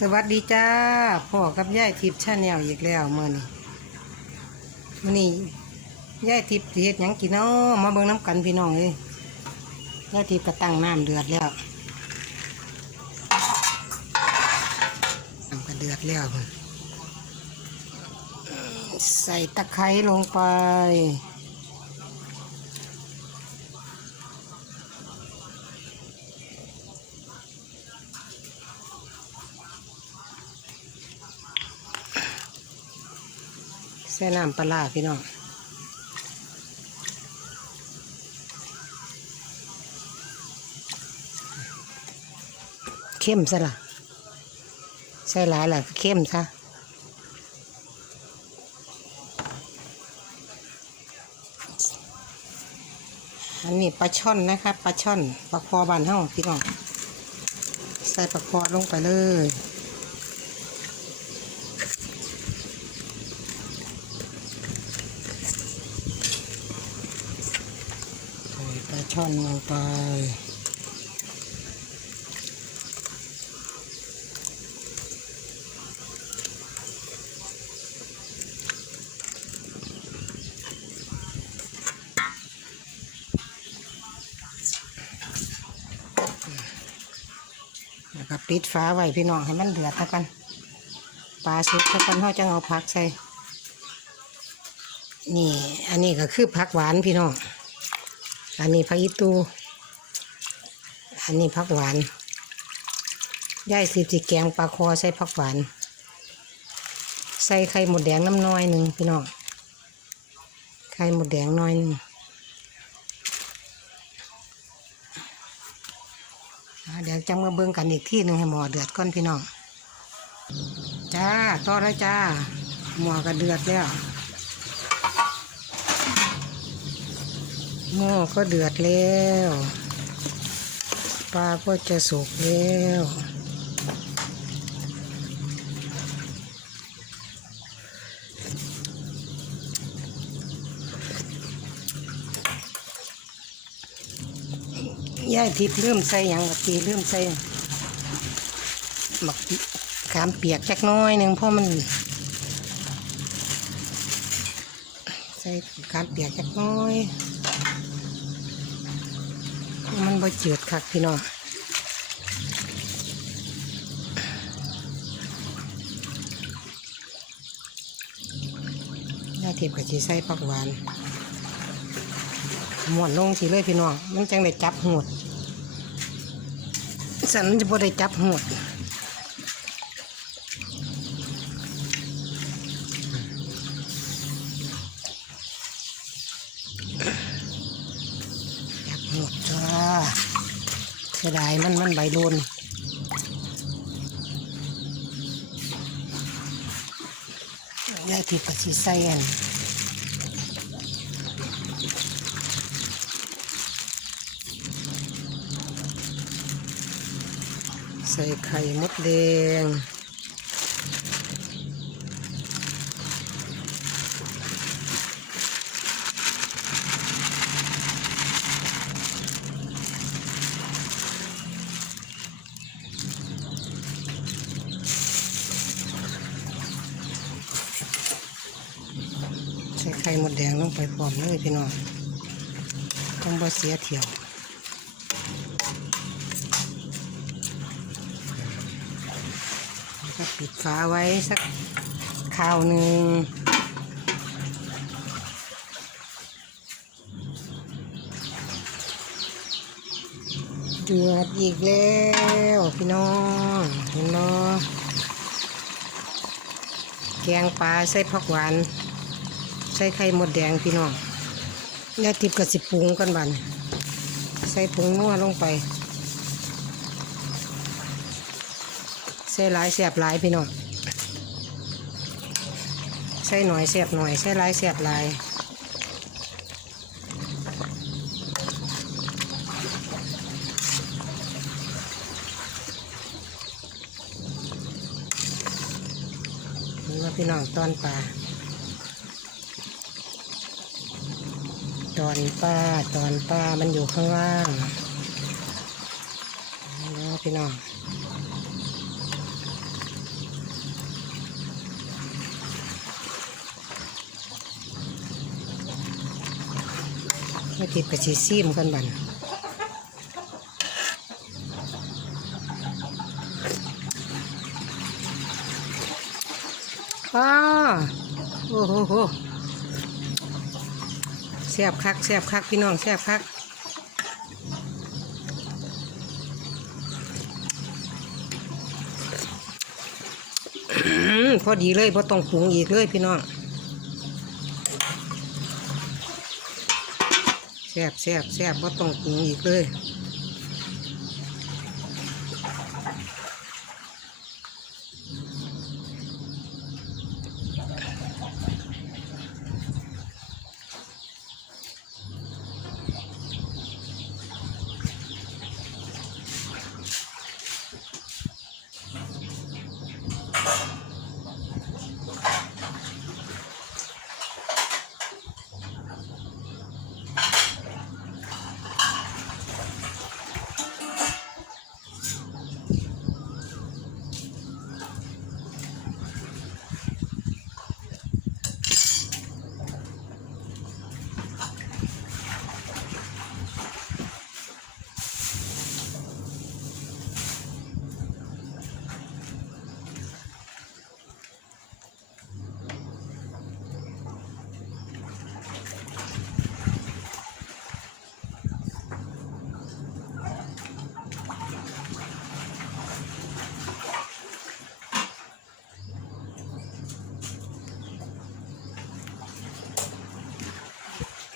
สวัสดีจ้าพ่อกับยายทิพย์ชาแนลอีกแล้วเมื่อนี้มื่อนี้ยายทิพย์เฮ็ดหยังกินเนาะมาเบิ่งน้ำกันพี่น้องเลยยายทิพย์ก็ตั้งน้ำเดือดแล้วน้ำก็เดือดแล้วพุ่นใส่ตะไคร้ลงไป ใส่น้ำปลาพี่น้องเข้มซะละใส่หลายละเข้มซะอันนี้ปลาช่อนนะคะปลาช่อนปลาคอบานเฮาพี่น้องใส่ปลาคอลงไปเลย ใส่ปลา ช่อนลงไป แล้วก็ปิดฟ้าไว้พี่น้องให้มันเดือดเท่ากันปลาสุกเท่ากันเขาจะเอาผักใส่ นี่ อันนี้ก็คือผักหวานพี่น้อง อันนี้ผักอีตูอันนี้ผักหวานย่ายสิบจิแกงปลาคอใส่ผักหวาน ใส่ไข่หมดแดงน้ำน้อยหนึ่งพี่น้อง ไข่หมดแดงน้อยหนึ่งเดี๋ยวจะมาเบิ่งกันอีกที่หนึ่งให้หมอเดือดก่อนพี่น้อง จ้าต่อแล้วจ้า หมอก็เดือดแล้ว หม้อก็เดือดแล้ว ปลาก็จะสุกแล้วยายทิพย์เริ่มใส่หยังกับปีเริ่มใส่หมักขามเปียกจักน้อยหนึ่งเพราะมัน ใส่ขามเปียกจักน้อย มันบ่เจืดคักพี่น้องยาทิพย์กับชีใส่ผักหวานหมวนลงสีเลยพี่น้อง มันจังได้จับหดสันมันจะบ่ได้จับหวดจับหวดจ้าเสียดายมันมันใบโดนยาทิพย์กับจีใส่อันใส่ไข่มดแดง ส่ไข่หมดแดงลงไปพร้อมเลยพี่น้องต้องบ่เสียเที่ยวแล้วก็ปิดฝาไว้สักคราวหนึ่งเดือดอีกแล้วพี่น้องเห็นไหมแกงปลาใส่ผักหวาน ใส่ไข่หมดแดงพี่น้องแล้วติบกับสิปรุงกันบันใส่ผงนัวลงไปใส่หลายเสียบหลายพี่น้องใส่หน่อยเสียบหน่อยใส่หลายเสียบหลายนี่ว่าพี่น้องตอนปลา จอนป้าจอนป้ามันอยู่ข้างล่างแล้วพี่น้องม่ติดกระชีซีมกันบันอ้าโอ้โห ซ่บคักแซ่บคักพี่น้องแซ่บคักพอดีเลยพอต้องปรุงอีกเลยพี่น้องแซ่บแซ่บแซ่บพอต้องปรุงอีกเลย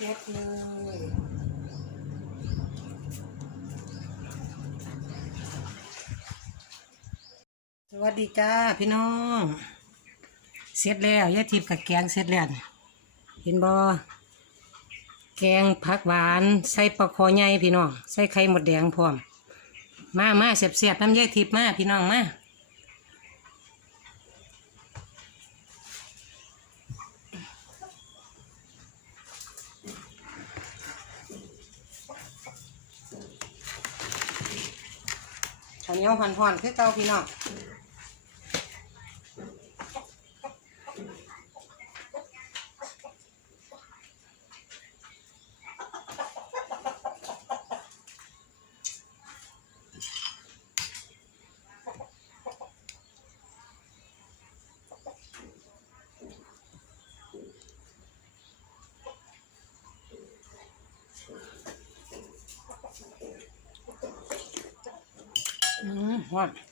เก็บเลยสวัสดีจ้าพี่น้อง เสร็จแล้วยายทิพย์กับแกงเสร็จแล้วเห็นบ่แกงผักหวานใส่ปลาคอใหญ่พี่น้อง ใส่ไข่หมดแดงพร้อม มามาเสียบๆน้ำยายทิพย์มาพี่น้องมา ข้าวเหนียวห่อนๆคือเก่าพี่น้อง อืมห่อน